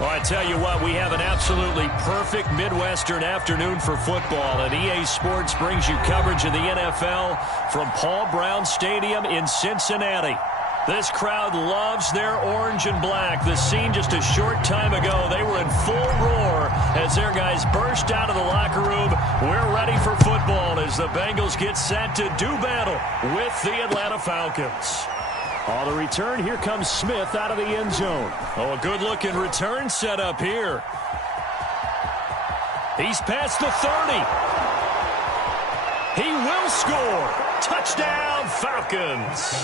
Well, I tell you what, we have an absolutely perfect Midwestern afternoon for football, and EA Sports brings you coverage of the NFL from Paul Brown Stadium in Cincinnati. This crowd loves their orange and black. The scene just a short time ago, they were in full roar as their guys burst out of the locker room. We're ready for football as the Bengals get set to do battle with the Atlanta Falcons. On the return, here comes Smith out of the end zone. Oh, a good-looking return set up here. He's past the 30. He will score. Touchdown, Falcons.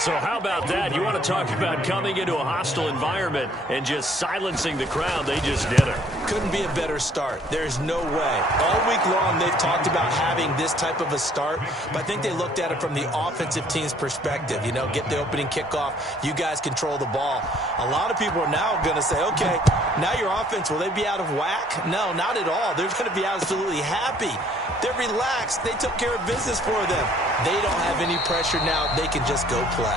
So how about that? You want to talk about coming into a hostile environment and just silencing the crowd. They just did it. Couldn't be a better start. There's no way. All week long, they've talked about having this type of a start, but I think they looked at it from the offensive team's perspective. You know, get the opening kickoff. You guys control the ball. A lot of people are now going to say, okay, now your offense, will they be out of whack? No, not at all. They're going to be absolutely happy. They're relaxed. They took care of business for them. They don't have any pressure now. They can just go play.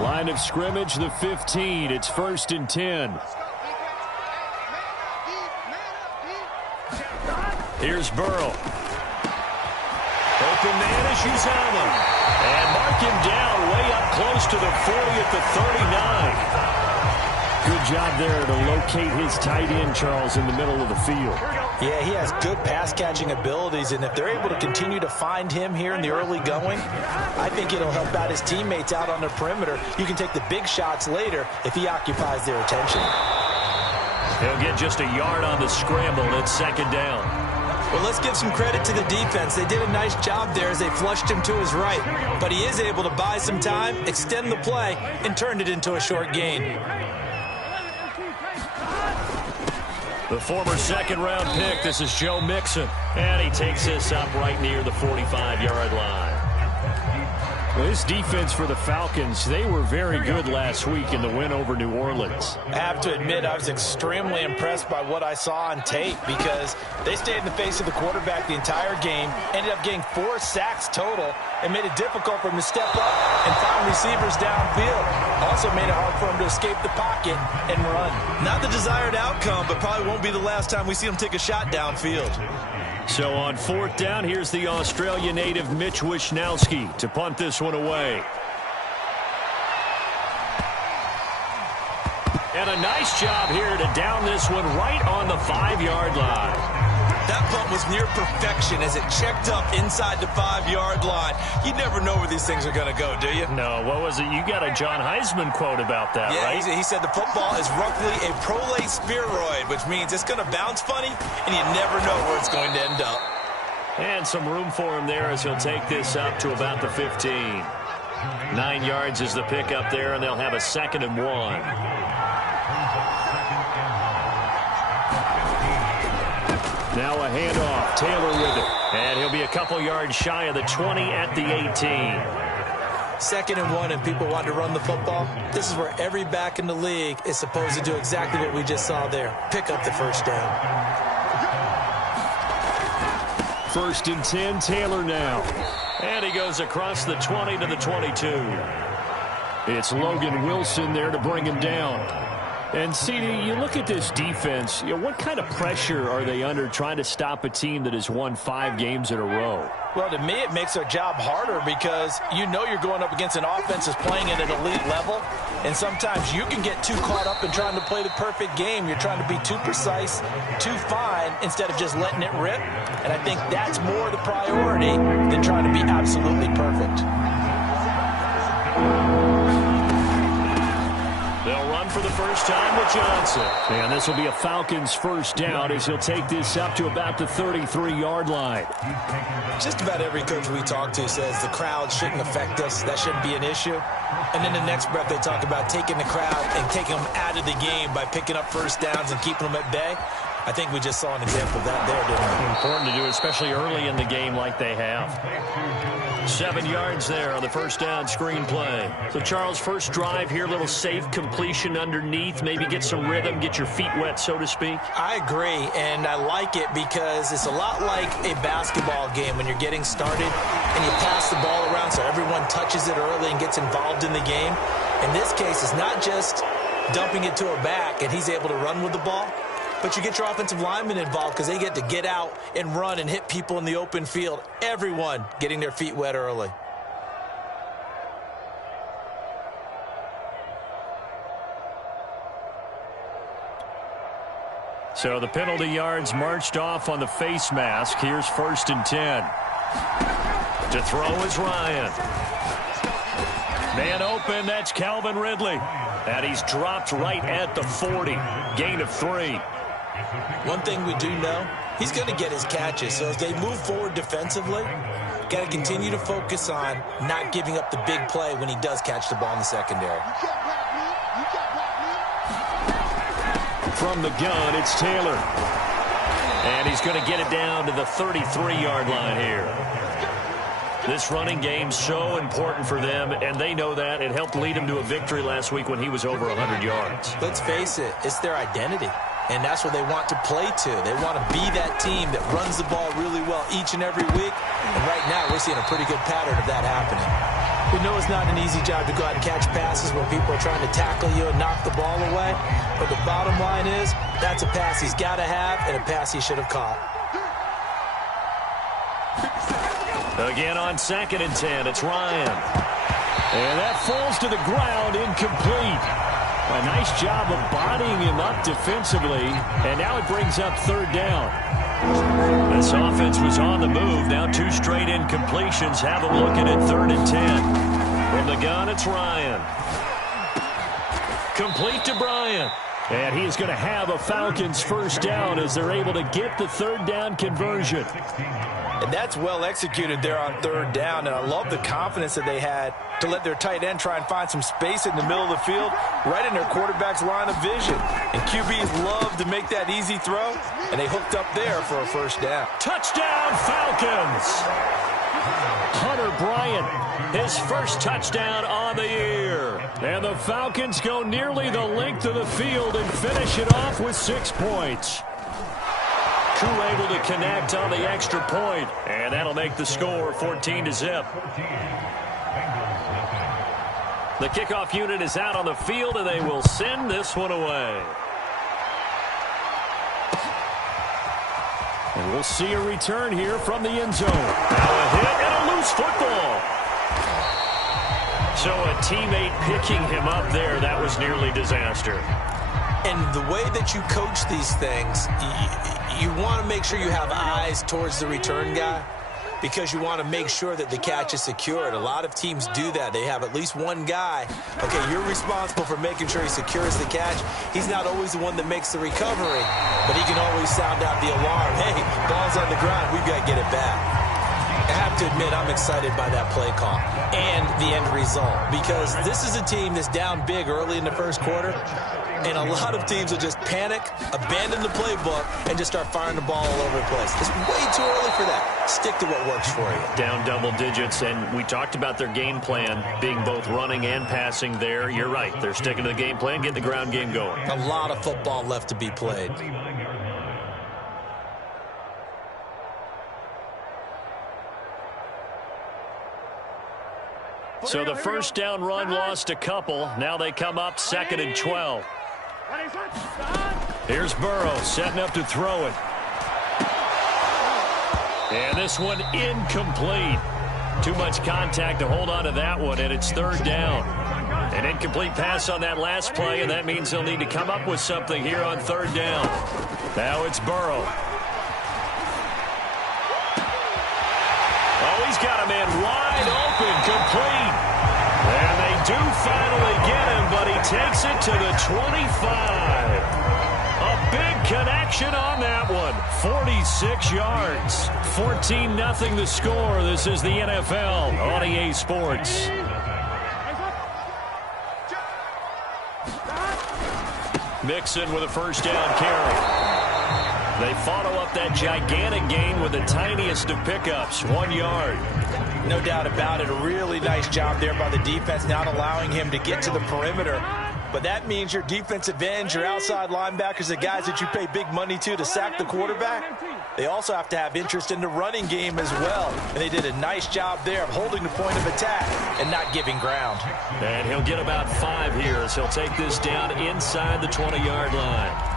Line of scrimmage, the 15. It's 1st and 10. Here's Burrow. Open man is Uzama. And mark him down way up close to the 40 at the 39. Good job there to locate his tight end, Charles, in the middle of the field. Yeah, he has good pass-catching abilities, and if they're able to continue to find him here in the early going, I think it'll help out his teammates out on the perimeter. You can take the big shots later if he occupies their attention. He'll get just a yard on the scramble. It's 2nd down. Well, let's give some credit to the defense. They did a nice job there as they flushed him to his right. But he is able to buy some time, extend the play, and turn it into a short gain. The former 2nd-round pick, this is Joe Mixon. And he takes this up right near the 45-yard line. Well, this defense for the Falcons, they were very good last week in the win over New Orleans. I have to admit, I was extremely impressed by what I saw on tape because they stayed in the face of the quarterback the entire game, ended up getting 4 sacks total, and made it difficult for him to step up and find receivers downfield. Also made it hard for him to escape the pocket and run. Not the desired outcome, but probably won't be the last time we see him take a shot downfield. So on 4th down, here's the Australia native Mitch Wishnowsky to punt this one away. And a nice job here to down this one right on the 5-yard line. That punt was near perfection as it checked up inside the 5-yard line. You never know where these things are going to go, do you? No, what was it? You got a John Heisman quote about that, yeah, right? He said the football is roughly a prolate spheroid, which means it's going to bounce funny, and you never know where it's going to end up. And some room for him there as he'll take this up to about the 15. 9 yards is the pickup there, and they'll have a 2nd and 1. Now a handoff. Taylor with it. And he'll be a couple yards shy of the 20 at the 18. 2nd and 1, and people want to run the football. This is where every back in the league is supposed to do exactly what we just saw there. Pick up the 1st down. 1st and 10, Taylor now. And he goes across the 20 to the 22. It's Logan Wilson there to bring him down. And, CD, you look at this defense, what kind of pressure are they under trying to stop a team that has won 5 games in a row? Well, to me, it makes their job harder because you know you're going up against an offense that's playing at an elite level, and sometimes you can get too caught up in trying to play the perfect game. You're trying to be too precise, too fine, instead of just letting it rip, and I think that's more the priority than trying to be absolutely perfect. They'll run for the first time with Johnson. And this will be a Falcons 1st down as he'll take this up to about the 33-yard line. Just about every coach we talk to says the crowd shouldn't affect us. That shouldn't be an issue. And then the next breath they talk about taking the crowd and taking them out of the game by picking up 1st downs and keeping them at bay. I think we just saw an example of that there, didn't we? Important to do, especially early in the game like they have. 7 yards there on the first down screen play. So, Charles, first drive here, little safe completion underneath, maybe get some rhythm, get your feet wet, so to speak. I agree, and I like it because it's a lot like a basketball game when you're getting started and you pass the ball around so everyone touches it early and gets involved in the game. In this case, it's not just dumping it to a back and he's able to run with the ball, but you get your offensive linemen involved because they get to get out and run and hit people in the open field. Everyone getting their feet wet early. So the penalty yards marched off on the face mask. Here's 1st and 10. To throw is Ryan. Man open, that's Calvin Ridley. And he's dropped right at the 40. Gain of 3. One thing we do know, he's going to get his catches. So as they move forward defensively, got to continue to focus on not giving up the big play when he does catch the ball in the secondary. From the gun, it's Taylor. And he's going to get it down to the 33-yard line here. This running game's so important for them, and they know that. It helped lead them to a victory last week when he was over 100 yards. Let's face it, it's their identity. And that's what they want to play to. They want to be that team that runs the ball really well each and every week. And right now, we're seeing a pretty good pattern of that happening. We know it's not an easy job to go out and catch passes when people are trying to tackle you and knock the ball away. But the bottom line is, that's a pass he's got to have and a pass he should have caught. Again on 2nd and 10, it's Ryan. And that falls to the ground, incomplete. A nice job of bodying him up defensively, and now it brings up 3rd down. This offense was on the move. Now 2 straight incompletions have them looking at 3rd and 10. From the gun, it's Ryan. Complete to Bryant. And he's going to have a Falcons 1st down as they're able to get the 3rd down conversion. And that's well executed there on 3rd down. And I love the confidence that they had to let their tight end try and find some space in the middle of the field, right in their quarterback's line of vision. And QBs love to make that easy throw, and they hooked up there for a 1st down. Touchdown, Falcons! Hunter Bryant, his first touchdown on the year. And the Falcons go nearly the length of the field and finish it off with 6 points. Koo able to connect on the extra point, and that'll make the score 14-0. The kickoff unit is out on the field, and they will send this one away. And we'll see a return here from the end zone. Now a hit and a loose football. So a teammate picking him up there, that was nearly disaster. And the way that you coach these things, you want to make sure you have eyes towards the return guy because you want to make sure that the catch is secured. A lot of teams do that. They have at least one guy. Okay, you're responsible for making sure he secures the catch. He's not always the one that makes the recovery, but he can always sound out the alarm. Hey, ball's on the ground. We've got to get it back. I have to admit, I'm excited by that play call and the end result because this is a team that's down big early in the 1st quarter. And a lot of teams will just panic, abandon the playbook, and just start firing the ball all over the place. It's way too early for that. Stick to what works for you. Down double digits, and we talked about their game plan being both running and passing there. You're right. They're sticking to the game plan, getting the ground game going. A lot of football left to be played. So the 1st down run lost a couple. Now they come up 2nd and 12. Here's Burrow setting up to throw it. And this one incomplete. Too much contact to hold on to that one, and it's 3rd down. An incomplete pass on that last play, and that means they'll need to come up with something here on 3rd down. Now it's Burrow. Oh, he's got a man wide open, complete. And they do finally get him, but he takes it to the 25. A big connection on that one. 46 yards. 14-0 the score. This is the NFL on EA Sports. Mixon with a 1st down carry. They follow up that gigantic gain with the tiniest of pickups, 1 yard. No doubt about it. A really nice job there by the defense, not allowing him to get to the perimeter. But that means your defensive ends, your outside linebackers, the guys that you pay big money to sack the quarterback, they also have to have interest in the running game as well. And they did a nice job there of holding the point of attack and not giving ground. And he'll get about 5 here as he'll take this down inside the 20-yard line.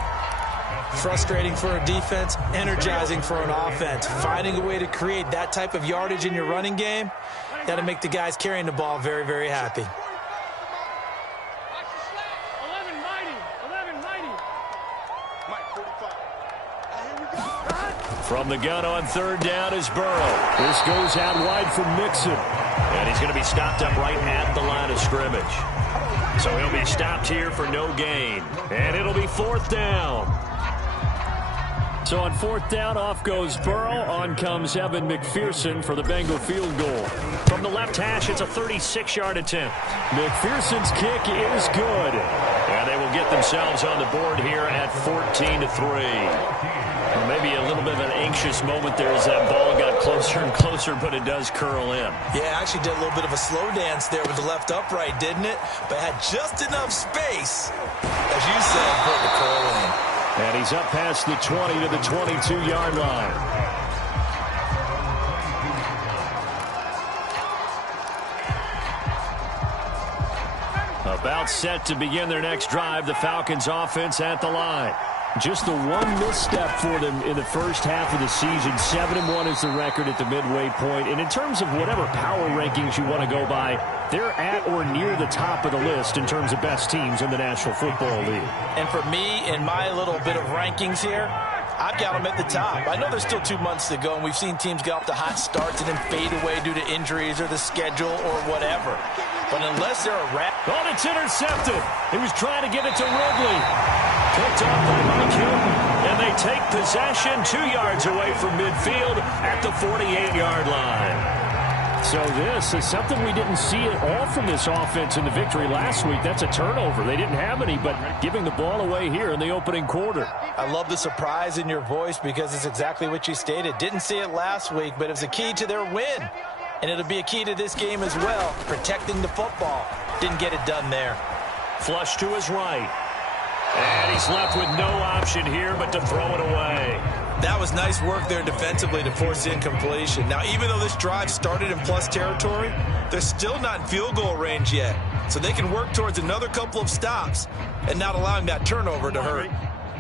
Frustrating for a defense, energizing for an offense. Finding a way to create that type of yardage in your running game, that'll make the guys carrying the ball very, very happy. From the gun on 3rd down is Burrow. This goes out wide for Mixon. And he's going to be stopped up right at the line of scrimmage. So he'll be stopped here for no gain. And it'll be 4th down. So on 4th down, off goes Burrow. On comes Evan McPherson for the Bengal field goal. From the left hash, it's a 36-yard attempt. McPherson's kick is good. And they will get themselves on the board here at 14-3. Or maybe a little bit of an anxious moment there as that ball got closer and closer, but it does curl in. Yeah, actually did a little bit of a slow dance there with the left upright, didn't it? But had just enough space, as you said, for the curl in. And he's up past the 20 to the 22-yard line. About set to begin their next drive, the Falcons offense at the line. Just the one misstep for them in the first half of the season. 7-1 is the record at the midway point. And in terms of whatever power rankings you want to go by, they're at or near the top of the list in terms of best teams in the National Football League. And for me, in my little bit of rankings here, I've got them at the top. I know there's still 2 months to go, and we've seen teams get off to hot starts and then fade away due to injuries or the schedule or whatever. But unless they're a wrap... Oh, it's intercepted. He was trying to get it to Ridley. Picked off by Mike Hilton. And they take possession 2 yards away from midfield at the 48-yard line. So this is something we didn't see at all from this offense in the victory last week. That's a turnover. They didn't have any, but giving the ball away here in the opening quarter. I love the surprise in your voice because it's exactly what you stated. Didn't see it last week, but it was a key to their win. And it'll be a key to this game as well, protecting the football. Didn't get it done there. Flush to his right. And he's left with no option here but to throw it away. That was nice work there defensively to force the incompletion. Now, even though this drive started in plus territory, they're still not in field goal range yet. So they can work towards another couple of stops and not allowing that turnover to hurt.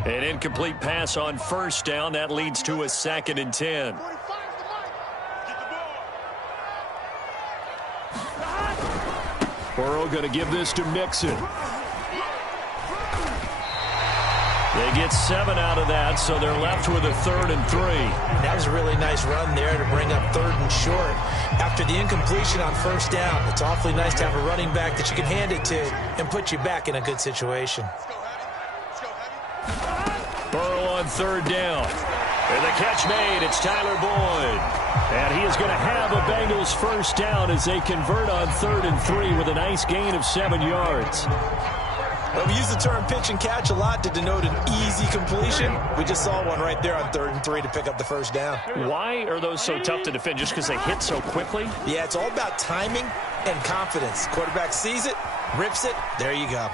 An incomplete pass on 1st down. That leads to a 2nd and 10. Burrow going to give this to Mixon. They get 7 out of that, so they're left with a 3rd and 3. That was a really nice run there to bring up 3rd and short. After the incompletion on 1st down, it's awfully nice to have a running back that you can hand it to and put you back in a good situation. Burrow on 3rd down. And the catch made. It's Tyler Boyd. And he is going to have a Bengals 1st down as they convert on 3rd and 3 with a nice gain of 7 yards. Well, we use the term pitch and catch a lot to denote an easy completion. We just saw one right there on 3rd and 3 to pick up the 1st down. Why are those so tough to defend? Just because they hit so quickly? Yeah, it's all about timing and confidence. Quarterback sees it, rips it, there you go.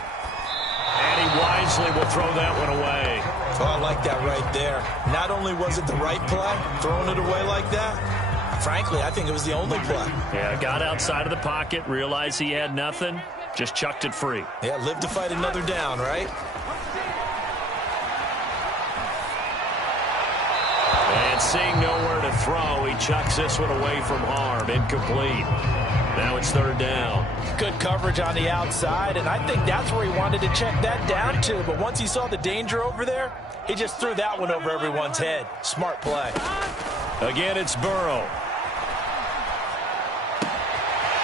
And he wisely will throw that one away. Oh, I like that right there. Not only was it the right play, throwing it away like that, frankly, I think it was the only play. Yeah, got outside of the pocket, realized he had nothing. Just chucked it free. Yeah, live to fight another down, right? And seeing nowhere to throw, he chucks this one away from harm. Incomplete. Now it's 3rd down. Good coverage on the outside, and I think that's where he wanted to check that down to. But once he saw the danger over there, he just threw that one over everyone's head. Smart play. Again, it's Burrow.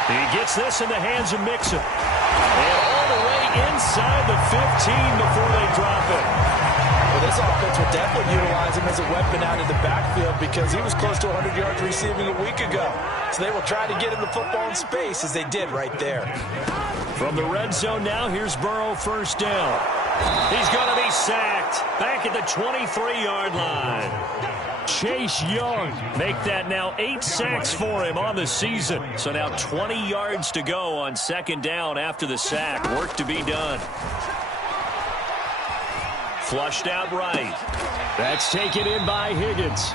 He gets this in the hands of Mixon. And all the way inside the 15 before they drop it. Well, this offense will definitely utilize him as a weapon out of the backfield because he was close to 100 yards receiving a week ago. So they will try to get him the football in space as they did right there. From the red zone now, here's Burrow 1st down. He's going to be sacked. Back at the 23-yard line. Chase Young. Make that now 8 sacks for him on the season. So now 20 yards to go on second down after the sack. Work to be done. Flushed out right. That's taken in by Higgins.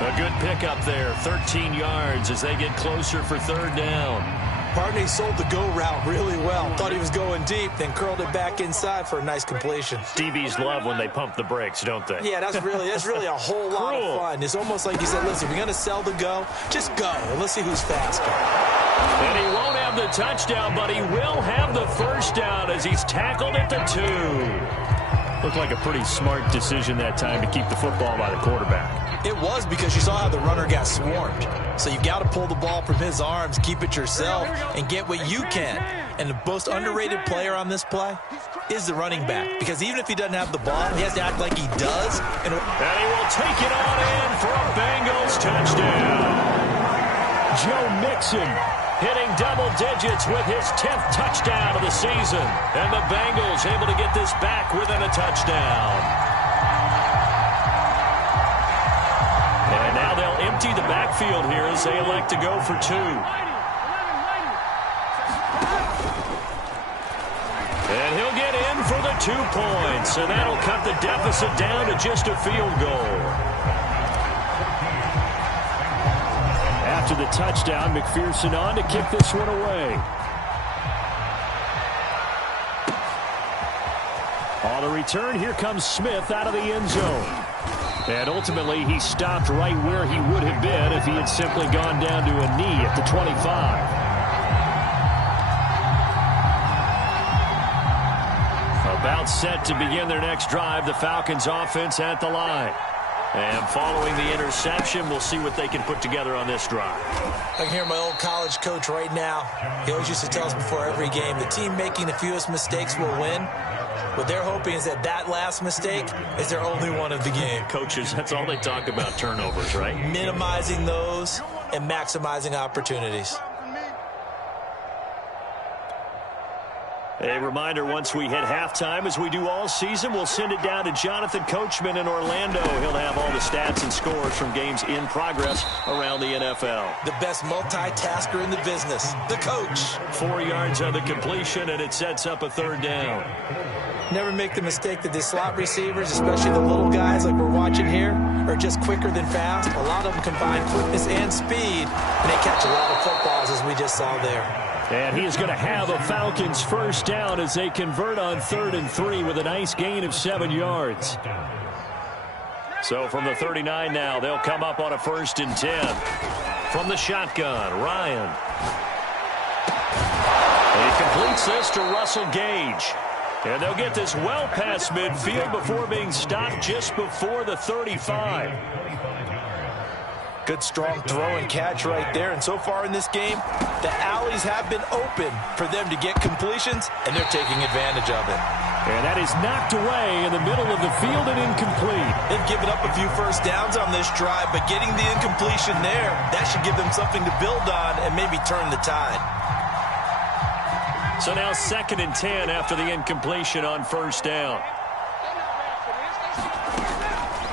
A good pickup there. 13 yards as they get closer for third down. Partney sold the go route really well. Thought he was going deep, then curled it back inside for a nice completion. DBs love when they pump the brakes, don't they? Yeah, that's really a whole lot of fun. It's almost like he said, listen, we're going to sell the go. Just go, and let's see who's faster. And he won't have the touchdown, but he will have the first down as he's tackled at the 2. Looked like a pretty smart decision that time to keep the football by the quarterback. It was, because you saw how the runner got swarmed. So you got to pull the ball from his arms, keep it yourself, and get what you can. And the most underrated player on this play is the running back. Because even if he doesn't have the ball, he has to act like he does. And he will take it on in for a Bengals touchdown. Joe Mixon hitting double digits with his 10th touchdown of the season. And the Bengals able to get this back within a touchdown. And now they'll empty the backfield here as they elect to go for 2. And he'll get in for the 2 points. And that'll cut the deficit down to just a field goal. After the touchdown, McPherson on to kick this one away. On the return, here comes Smith out of the end zone. And ultimately, he stopped right where he would have been if he had simply gone down to a knee at the 25. About set to begin their next drive, the Falcons offense at the line. And following the interception, we'll see what they can put together on this drive. I can hear my old college coach right now. He always used to tell us before every game, the team making the fewest mistakes will win. What they're hoping is that last mistake is their only one of the game. Coaches, that's all they talk about, turnovers, right? Minimizing those and maximizing opportunities. A reminder, once we hit halftime, as we do all season, we'll send it down to Jonathan Coachman in Orlando. He'll have all the stats and scores from games in progress around the NFL. The best multitasker in the business, the coach. 4 yards on the completion, and it sets up a third down. Never make the mistake that the slot receivers, especially the little guys like we're watching here, are just quicker than fast. A lot of them combine quickness and speed, and they catch a lot of footballs, as we just saw there. And he is going to have a Falcons first down as they convert on 3rd and 3 with a nice gain of 7 yards. So from the 39 now, they'll come up on a 1st and 10. From the shotgun, Ryan. And he completes this to Russell Gage. And they'll get this well past midfield before being stopped just before the 35. Good strong throw and catch right there. And so far in this game, the alleys have been open for them to get completions, and they're taking advantage of it. And that is knocked away in the middle of the field and incomplete. They've given up a few first downs on this drive, but getting the incompletion there, that should give them something to build on and maybe turn the tide. So now 2nd and 10 after the incompletion on 1st down.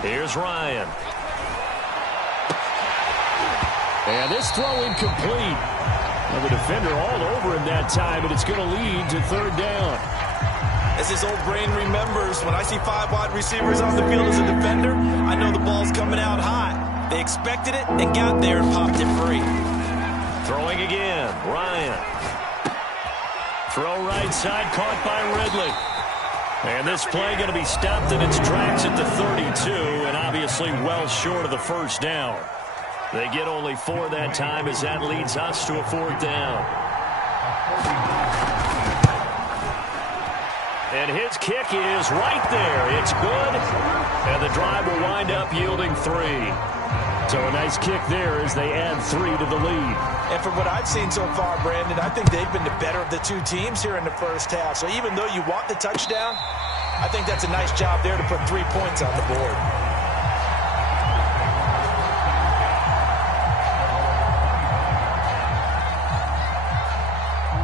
Here's Ryan. And this throw incomplete. Well, the defender all over him that time, and it's going to lead to 3rd down. As his old brain remembers, when I see 5 wide receivers on the field as a defender, I know the ball's coming out hot. They expected it and got there and popped it free. Throwing again, Ryan. Throw right side, caught by Ridley. And this play going to be stopped in its tracks at the 32, and obviously well short of the first down. They get only 4 that time as that leads us to a 4th down. And his kick is right there. It's good. And the drive will wind up yielding 3. So a nice kick there as they add 3 to the lead. And from what I've seen so far, Brandon, I think they've been the better of the 2 teams here in the first half. So even though you want the touchdown, I think that's a nice job there to put 3 points on the board.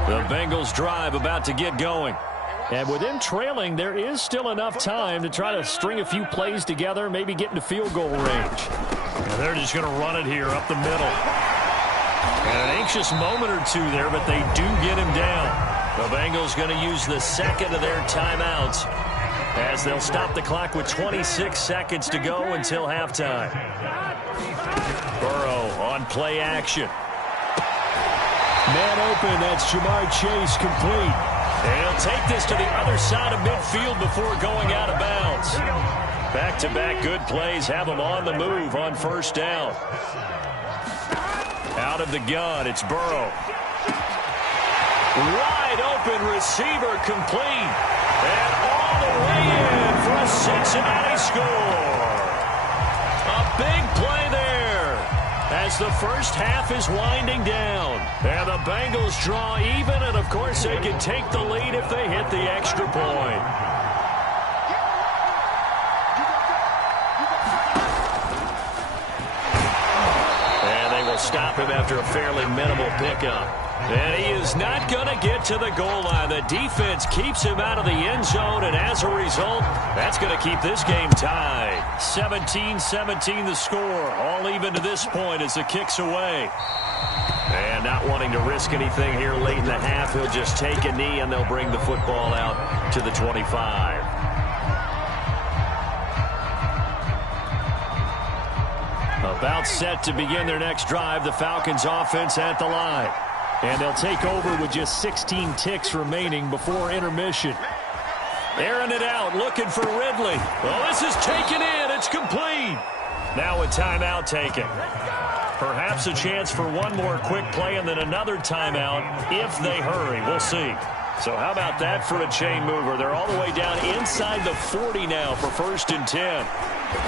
The Bengals drive about to get going. And with them trailing, there is still enough time to try to string a few plays together, maybe get into field goal range. And they're just going to run it here up the middle. And an anxious moment or two there, but they do get him down. The Bengals going to use the second of their timeouts as they'll stop the clock with 26 seconds to go until halftime. Burrow on play action. Man open, that's Jamar Chase, complete. And he'll take this to the other side of midfield before going out of bounds. Back-to-back good plays have him on the move on first down. Out of the gun, it's Burrow. Wide open receiver, complete. And all the way in for a Cincinnati score. A big play there as the first half is winding down. And the Bengals draw even, and of course they can take the lead if they hit the extra point. And they will stop him after a fairly minimal pickup. And he is not going to get to the goal line. The defense keeps him out of the end zone, and as a result, that's going to keep this game tied. 17-17 the score. All even to this point as the kick's away. And not wanting to risk anything here late in the half, he'll just take a knee, and they'll bring the football out to the 25. About set to begin their next drive, the Falcons offense at the line. And they'll take over with just 16 ticks remaining before intermission. Airing it out, looking for Ridley. Well, this is taken in. It's complete. Now a timeout taken. Perhaps a chance for one more quick play and then another timeout if they hurry. We'll see. So how about that for a chain mover? They're all the way down inside the 40 now for 1st and 10.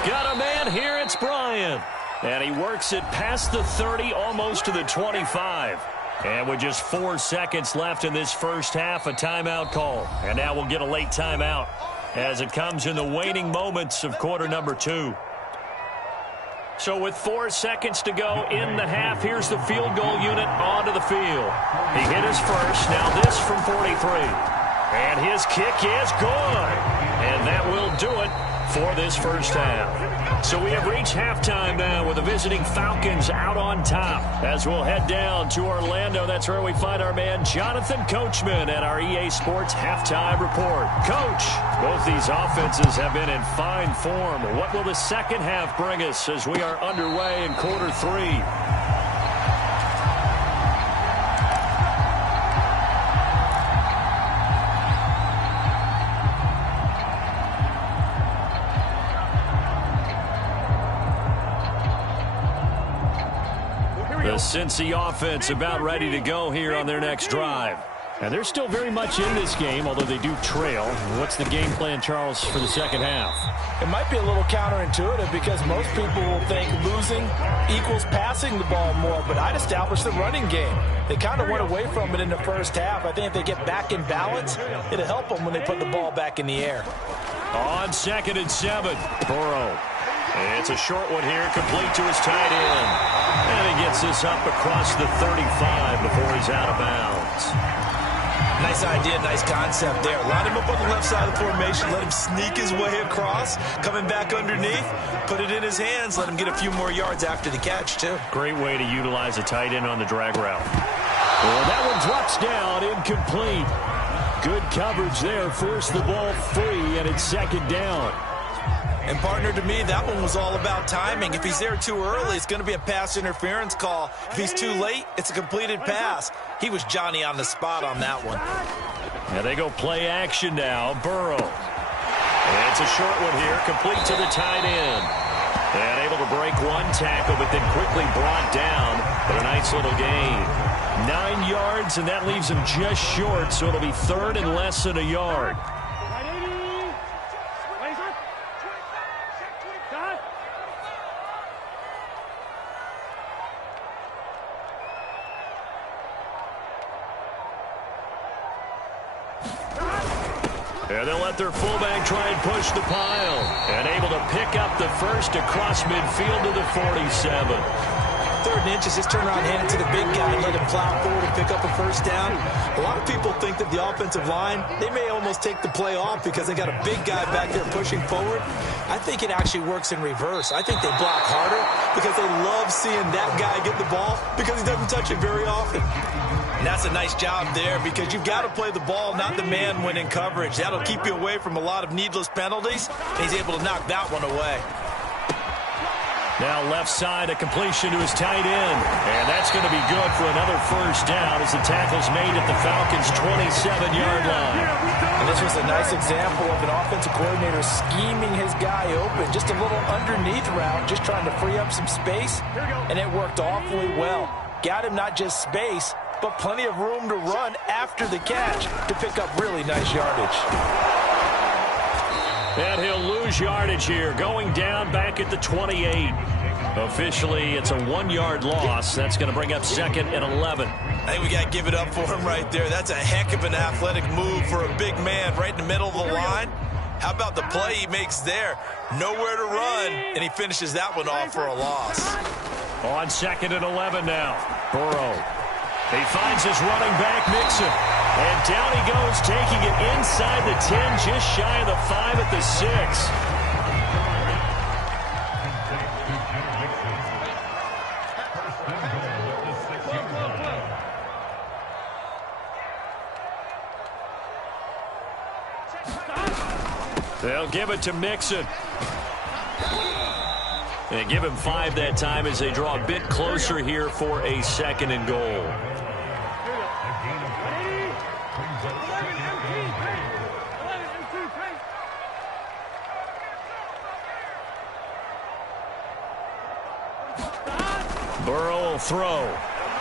Got a man here. It's Bryant. And he works it past the 30, almost to the 25. And with just 4 seconds left in this first half, a timeout call. And now we'll get a late timeout as it comes in the waning moments of quarter number 2. So with 4 seconds to go in the half, here's the field goal unit onto the field. He hit his first, now this from 43. And his kick is good. And that will do it for this first half. So we have reached halftime now with the visiting Falcons out on top. As we'll head down to Orlando, that's where we find our man Jonathan Coachman at our EA Sports Halftime Report. Coach, both these offenses have been in fine form. What will the second half bring us as we are underway in quarter 3? The Cincy offense about ready to go here on their next drive. And they're still very much in this game, although they do trail. What's the game plan, Charles, for the second half? It might be a little counterintuitive because most people will think losing equals passing the ball more, but I'd establish the running game. They kind of went away from it in the first half. I think if they get back in balance, it'll help them when they put the ball back in the air. On 2nd and 7, Burrow. It's a short one here, complete to his tight end. And he gets this up across the 35 before he's out of bounds. Nice idea, nice concept there. Line him up on the left side of the formation, let him sneak his way across, coming back underneath, put it in his hands, let him get a few more yards after the catch, too. Great way to utilize a tight end on the drag route. Well, that one drops down, incomplete. Good coverage there, forced the ball free, and it's 2nd down. And, partner, to me, that one was all about timing. If he's there too early, it's going to be a pass interference call. If he's too late, it's a completed pass. He was Johnny on the spot on that one. Now they go play action now. Burrow. And it's a short one here, complete to the tight end. And able to break one tackle, but then quickly brought down. But a nice little gain. 9 yards, and that leaves him just short, so it'll be 3rd and less than a yard. And they'll let their fullback try and push the pile. And able to pick up the first across midfield to the 47. 3rd and inches, just turn around and hand it to the big guy and let him plow forward and pick up a first down. A lot of people think that the offensive line, they may almost take the play off because they got a big guy back there pushing forward. I think it actually works in reverse. I think they block harder because they love seeing that guy get the ball because he doesn't touch it very often. And that's a nice job there because you've got to play the ball, not the man when in coverage. That'll keep you away from a lot of needless penalties. He's able to knock that one away. Now left side, a completion to his tight end. And that's going to be good for another first down as the tackle's made at the Falcons' 27-yard line. And this was a nice example of an offensive coordinator scheming his guy open. Just a little underneath route, just trying to free up some space. And it worked awfully well. Got him not just space, but plenty of room to run after the catch to pick up really nice yardage. And he'll lose yardage here, going down back at the 28. Officially, it's a 1-yard loss. That's going to bring up 2nd and 11. I think we got to give it up for him right there. That's a heck of an athletic move for a big man right in the middle of the line. How about the play he makes there? Nowhere to run, and he finishes that one off for a loss. On 2nd and 11 now. Burrow. He finds his running back, Mixon. And down he goes, taking it inside the 10, just shy of the 5 at the 6. They'll give it to Mixon. They give him 5 that time as they draw a bit closer here for a 2nd and goal. Burrow will throw.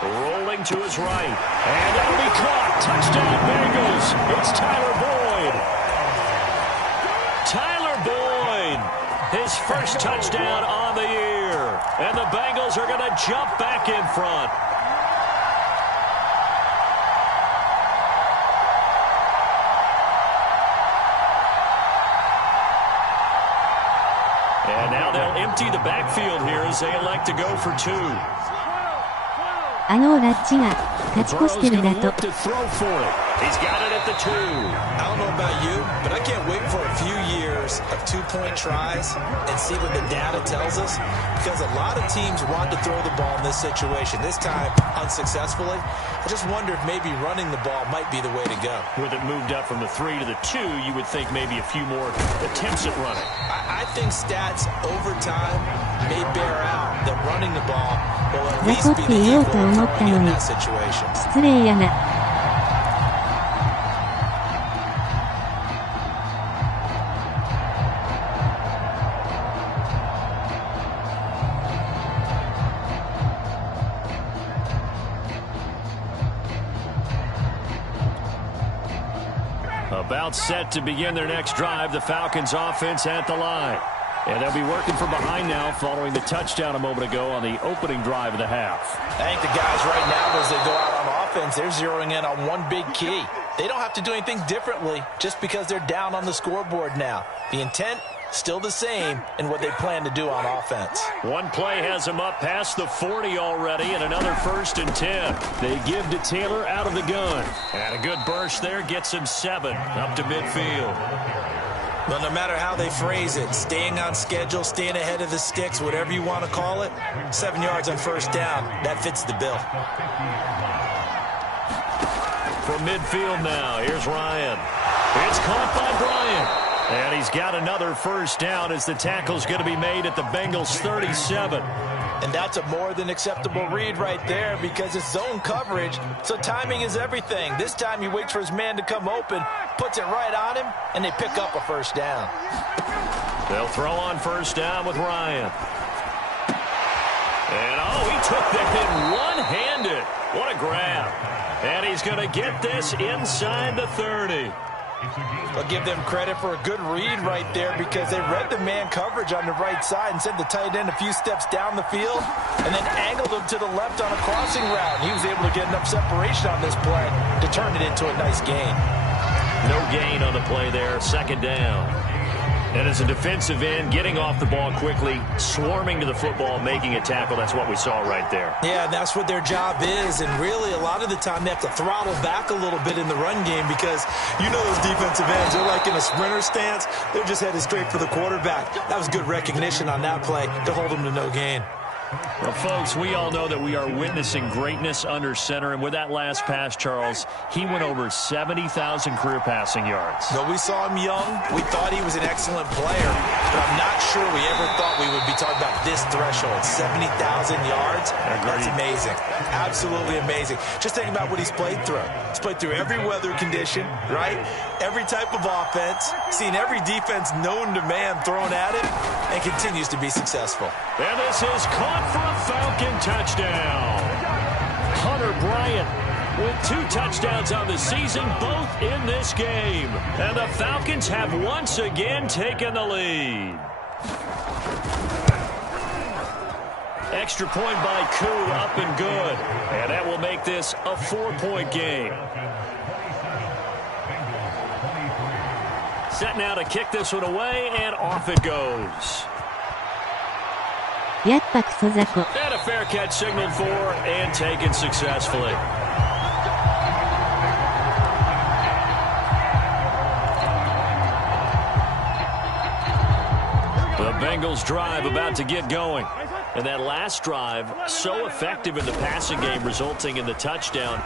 Rolling to his right. And that'll be caught. Touchdown Bengals. It's Tyler Boyd. Tyler Boyd. His first touchdown on the year. And the Bengals are going to jump back in front. And now they'll empty the backfield here as they elect to go for 2. ラッジがタッチポステルだと。 He's got it at the 2. I don't know about you, but I can't wait for a few years of 2-point tries and see what the data tells us, because a lot of teams want to throw the ball in this situation. This time, unsuccessfully. I just wonder if maybe running the ball might be the way to go. With it moved up from the 3 to the 2, you would think maybe a few more attempts at running. I think stats over time may bear out that running the ball will at ザ least コっ be て the 言おう equal と of 思った throwing の in に that situation. 失礼やな。About set to begin their next drive, the Falcons offense at the line. And they'll be working from behind now following the touchdown a moment ago on the opening drive of the half. I think the guys right now, as they go out on offense, they're zeroing in on one big key. They don't have to do anything differently just because they're down on the scoreboard now. The intent, still the same in what they plan to do on offense. One play has them up past the 40 already, and another 1st and 10. They give to Taylor out of the gun. And a good burst there gets him 7 up to midfield. Well, no matter how they phrase it, staying on schedule, staying ahead of the sticks, whatever you want to call it, 7 yards on 1st down, that fits the bill. From midfield now, here's Ryan. It's caught by Bryant. And he's got another 1st down as the tackle's going to be made at the Bengals' 37. And that's a more than acceptable read right there because it's zone coverage, so timing is everything. This time he waits for his man to come open, puts it right on him, and they pick up a 1st down. They'll throw on 1st down with Ryan. And, he took that in one-handed. What a grab. And he's going to get this inside the 30. I'll give them credit for a good read right there because they read the man coverage on the right side and sent the tight end a few steps down the field and then angled him to the left on a crossing route. He was able to get enough separation on this play to turn it into a nice gain. No gain on the play there, 2nd down. And as a defensive end, getting off the ball quickly, swarming to the football, making a tackle, that's what we saw right there. Yeah, that's what their job is. And really, a lot of the time, they have to throttle back a little bit in the run game because you know those defensive ends, they're like in a sprinter stance. They're just headed straight for the quarterback. That was good recognition on that play to hold them to no gain. Well, folks, we all know that we are witnessing greatness under center. And with that last pass, Charles, he went over 70,000 career passing yards. So we saw him young. We thought he was an excellent player. But I'm not sure we ever thought we would be talking about this threshold, 70,000 yards. That's amazing. Absolutely amazing. Just think about what he's played through. He's played through every weather condition, right? Every type of offense, seen every defense known to man thrown at him, and continues to be successful. And this is caught for a Falcon touchdown. Hunter Bryant with 2 touchdowns on the season, both in this game. And the Falcons have once again taken the lead. Extra point by Koo, up and good. And that will make this a 4-point game. Set now to kick this one away, and off it goes. やっぱクソ雑魚。 And a fair catch signaled for and taken successfully. The Bengals drive about to get going. And that last drive, so effective in the passing game, resulting in the touchdown.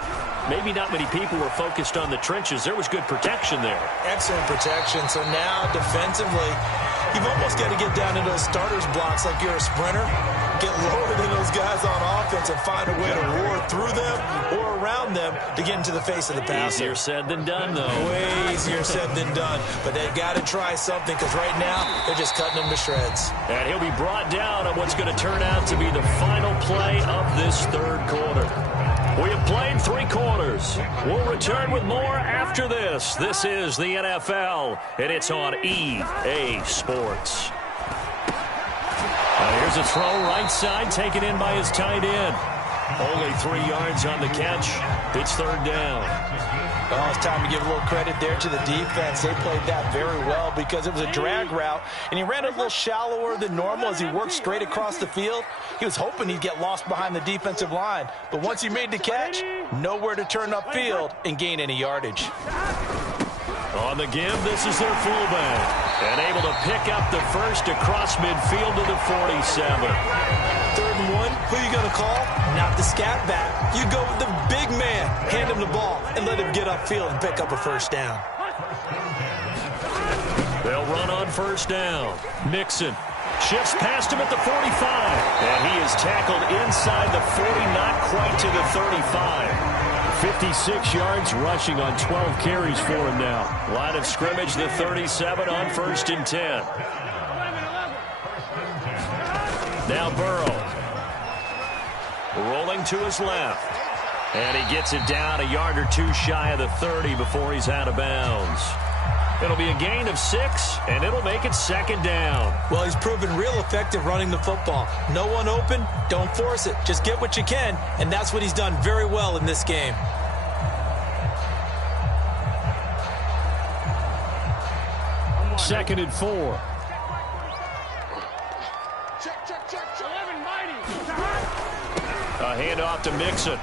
Maybe not many people were focused on the trenches. There was good protection there. Excellent protection. So now, defensively, you've almost got to get down into those starters blocks like you're a sprinter. Get lower than those guys on offense and find a way to roar through them or around them to get into the face of the passer. Easier said than done, though. Way easier said than done. But they've got to try something because right now they're just cutting them to shreds. And he'll be brought down on what's going to turn out to be the final play of this third quarter. We have played 3 quarters. We'll return with more after this. This is the NFL, and it's on EA Sports. Here's a throw right side, taken in by his tight end. Only 3 yards on the catch. It's third down. Well, it's time to give a little credit there to the defense. They played that very well because it was a drag route, and he ran a little shallower than normal as he worked straight across the field. He was hoping he'd get lost behind the defensive line, but once he made the catch, nowhere to turn upfield and gain any yardage. On the give, this is their fullback. And able to pick up the first across midfield to the 47. 3rd and 1, who are you going to call? Not the scat back. You go with the big man, hand him the ball, and let him get upfield and pick up a first down. They'll run on first down. Mixon shifts past him at the 45. And he is tackled inside the 40, not quite to the 35. 56 yards rushing on 12 carries for him now. Line of scrimmage, the 37 on 1st and 10. Now Burrow. Rolling to his left. And he gets it down a yard or 2 shy of the 30 before he's out of bounds. It'll be a gain of 6, and it'll make it 2nd down. Well, he's proven real effective running the football. No one open, don't force it. Just get what you can, and that's what he's done very well in this game. Second and 4. A handoff to Mixon.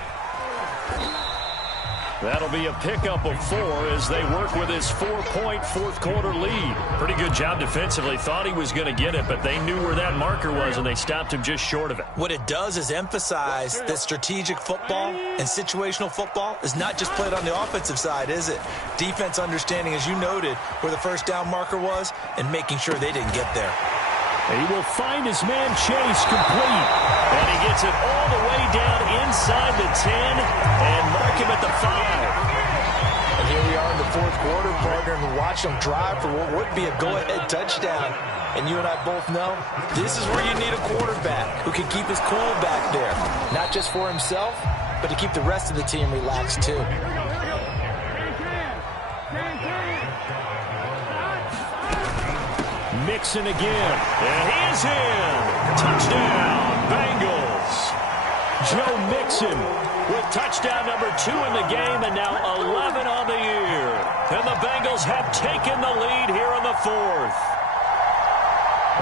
That'll be a pickup of 4 as they work with his 4-point 4th quarter lead. Pretty good job defensively. Thought he was going to get it, but they knew where that marker was, and they stopped him just short of it. What it does is emphasize that strategic football and situational football is not just played on the offensive side, is it? Defense understanding, as you noted, where the first down marker was and making sure they didn't get there. He will find his man Chase complete. And he gets it all the way down inside the 10 and mark him at the 5. And here we are in the 4th quarter, partner, and watch them drive for what would be a go-ahead touchdown. And you and I both know this is where you need a quarterback who can keep his cool back there. Not just for himself, but to keep the rest of the team relaxed too. Mixon again, and he is in. Touchdown, Bengals. Joe Mixon with touchdown number 2 in the game, and now 11 on the year. And the Bengals have taken the lead here in the 4th.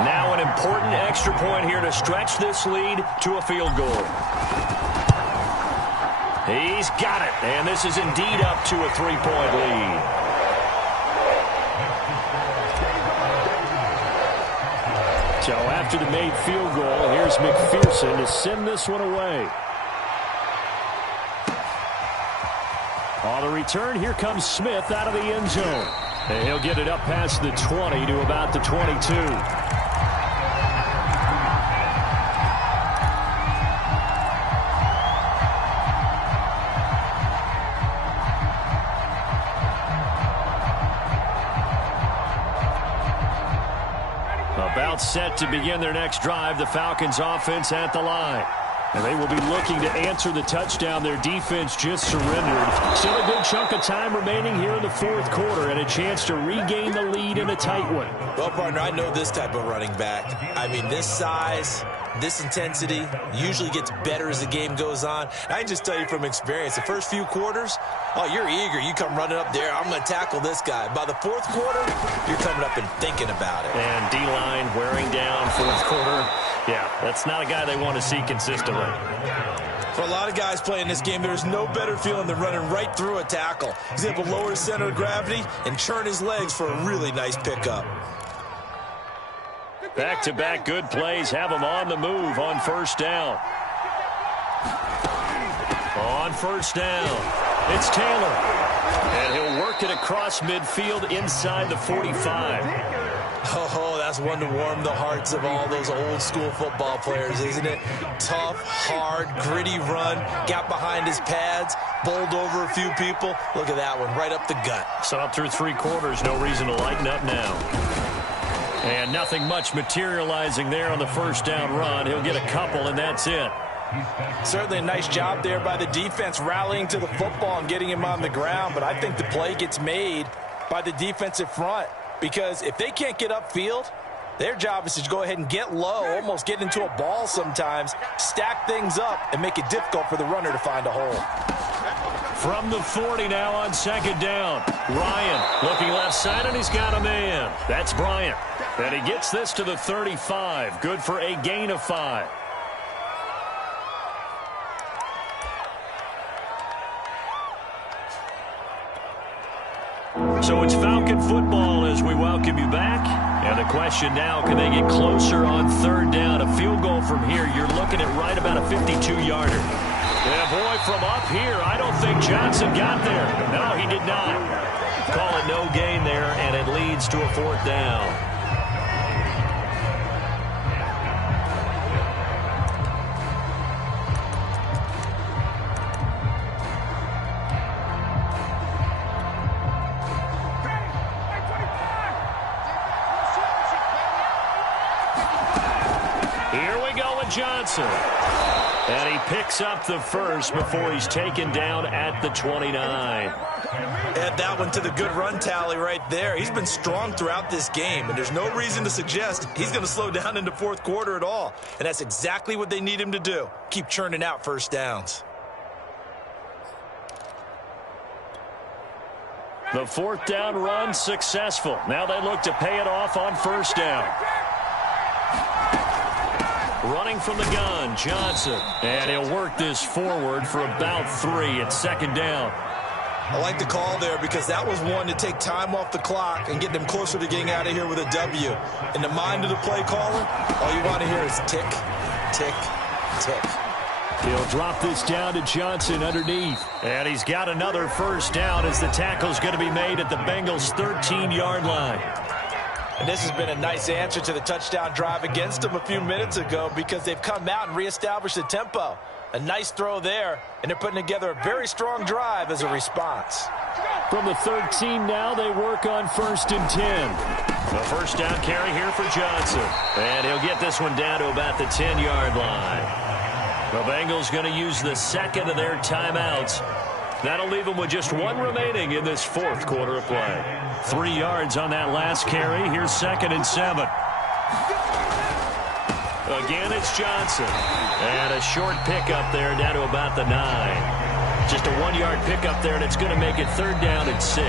Now an important extra point here to stretch this lead to a field goal. He's got it, and this is indeed up to a 3-point lead. So after the made field goal, here's McPherson to send this one away. On the return, here comes Smith out of the end zone. And he'll get it up past the 20 to about the 22. About set to begin their next drive, the Falcons offense at the line. And they will be looking to answer the touchdown their defense just surrendered. Still a good chunk of time remaining here in the fourth quarter and a chance to regain the lead in a tight one. Well, partner, I know this type of running back. I mean, this size, this intensity usually gets better as the game goes on. I can just tell you from experience, the first few quarters, oh, you're eager. You come running up there, I'm going to tackle this guy. By the fourth quarter, you're coming up and thinking about it. And D-line wearing down fourth quarter. Yeah, that's not a guy they want to see consistently. For a lot of guys playing this game, there's no better feeling than running right through a tackle. He's able to lower his center of gravity and churn his legs for a really nice pickup. Back-to-back good plays have him on the move on first down. On first down, it's Taylor. And he'll work it across midfield inside the 45. Oh, that's one to warm the hearts of all those old-school football players, isn't it? Tough, hard, gritty run, got behind his pads, bowled over a few people. Look at that one, right up the gut. So up through three quarters, no reason to lighten up now. And nothing much materializing there on the first down run. He'll get a couple, and that's it. Certainly a nice job there by the defense rallying to the football and getting him on the ground, but I think the play gets made by the defensive front. Because if they can't get upfield, their job is to go ahead and get low, almost get into a ball sometimes, stack things up, and make it difficult for the runner to find a hole. From the 40 now on second down. Ryan looking left side, and he's got a man. That's Bryant. And he gets this to the 35. Good for a gain of 5. So it's Falcon football as we welcome you back. And the question now, can they get closer on third down? A field goal from here, you're looking at right about a 52-yarder. Yeah, boy, from up here, I don't think Johnson got there. No, he did not. Call it no gain there, and it leads to a fourth down. Johnson. And he picks up the first before he's taken down at the 29. Add that one to the good run tally right there. He's been strong throughout this game, and there's no reason to suggest he's going to slow down in the fourth quarter at all. And that's exactly what they need him to do. Keep churning out first downs. The fourth down run successful. Now they look to pay it off on first down. Running from the gun, Johnson. And he'll work this forward for about 3 at second down. I like the call there because that was one to take time off the clock and get them closer to getting out of here with a W. In the mind of the play caller, all you want to hear is tick, tick, tick. He'll drop this down to Johnson underneath. And he's got another first down as the tackle's going to be made at the Bengals' 13-yard line. And this has been a nice answer to the touchdown drive against them a few minutes ago because they've come out and reestablished the tempo. A nice throw there, and they're putting together a very strong drive as a response. From the 13 now, they work on 1st and 10. The first down carry here for Johnson. And he'll get this one down to about the 10-yard line. The Bengals going to use the second of their timeouts. That'll leave them with just one remaining in this fourth quarter of play. 3 yards on that last carry. Here's 2nd and 7. Again, it's Johnson. And a short pickup there down to about the 9. Just a 1-yard pickup there, and it's going to make it 3rd down and 6.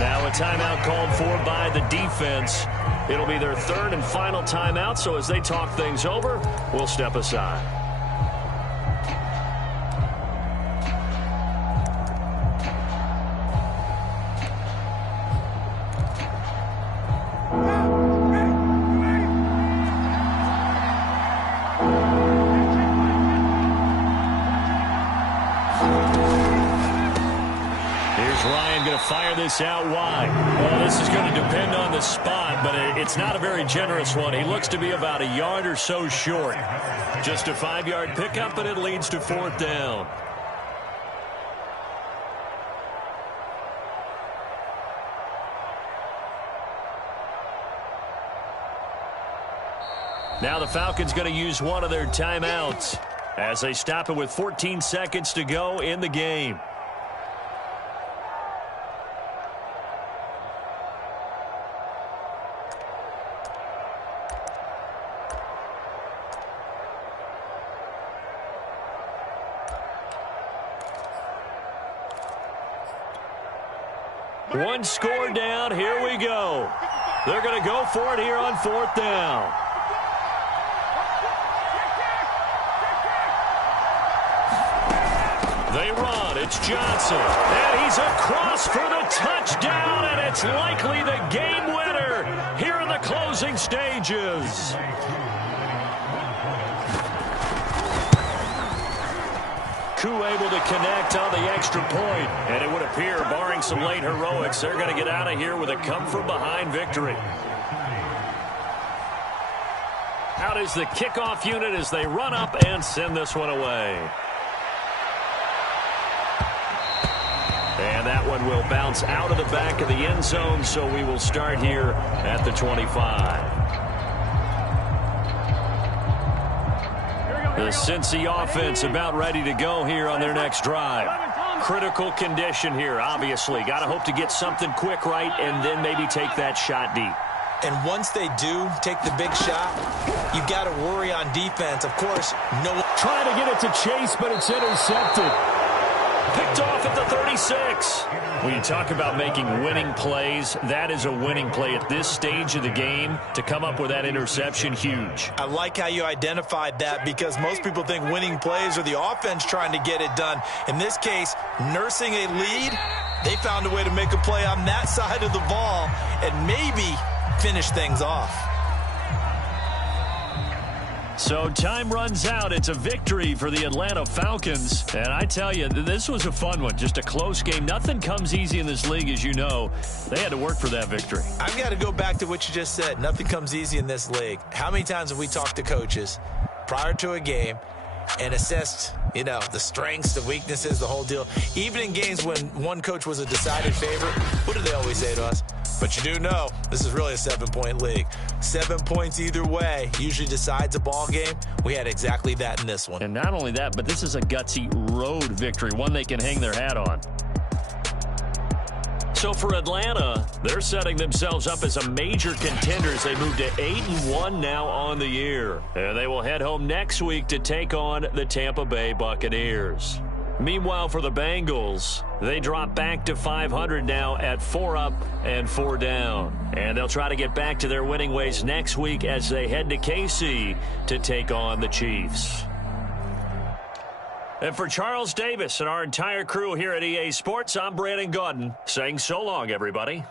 Now a timeout called for by the defense. It'll be their third and final timeout, so as they talk things over, we'll step aside. Fire this out wide. Well, this is going to depend on the spot, but it's not a very generous one. He looks to be about a yard or so short. Just a 5-yard pickup, and it leads to 4th down. Now the Falcons going to use one of their timeouts as they stop it with 14 seconds to go in the game. One score down. Here we go. They're going to go for it here on 4th down. They run. It's Johnson. And he's across for the touchdown, and it's likely the game winner here in the closing stages. Koo able to connect on the extra point, and it would appear, barring some late heroics, they're going to get out of here with a come-from-behind victory. Out is the kickoff unit as they run up and send this one away. And that one will bounce out of the back of the end zone, so we will start here at the 25. The Cincy offense about ready to go here on their next drive. Critical condition here, obviously. Got to hope to get something quick right and then maybe take that shot deep. And once they do take the big shot, you've got to worry on defense. Of course, no one trying to get it to Chase, but it's intercepted. Picked off at the 36. When you talk about making winning plays, that is a winning play at this stage of the game. To come up with that interception, huge. I like how you identified that, because most people think winning plays are the offense trying to get it done. In this case, nursing a lead, they found a way to make a play on that side of the ball and maybe finish things off. So time runs out. It's a victory for the Atlanta Falcons. And I tell you, this was a fun one. Just a close game. Nothing comes easy in this league, as you know. They had to work for that victory. I've got to go back to what you just said. Nothing comes easy in this league. How many times have we talked to coaches prior to a game and assessed, you know, the strengths, the weaknesses, the whole deal? Even in games when one coach was a decided favorite, what do they always say to us? But you do know this is really a 7-point league. 7 points either way usually decides a ball game. We had exactly that in this one. And not only that, but this is a gutsy road victory, one they can hang their hat on. So for Atlanta, they're setting themselves up as a major contender as they move to 8-1 now on the year. And they will head home next week to take on the Tampa Bay Buccaneers. Meanwhile, for the Bengals, they drop back to 500 now at 4 up and 4 down. And they'll try to get back to their winning ways next week as they head to KC to take on the Chiefs. And for Charles Davis and our entire crew here at EA Sports, I'm Brandon Gaudin saying so long, everybody.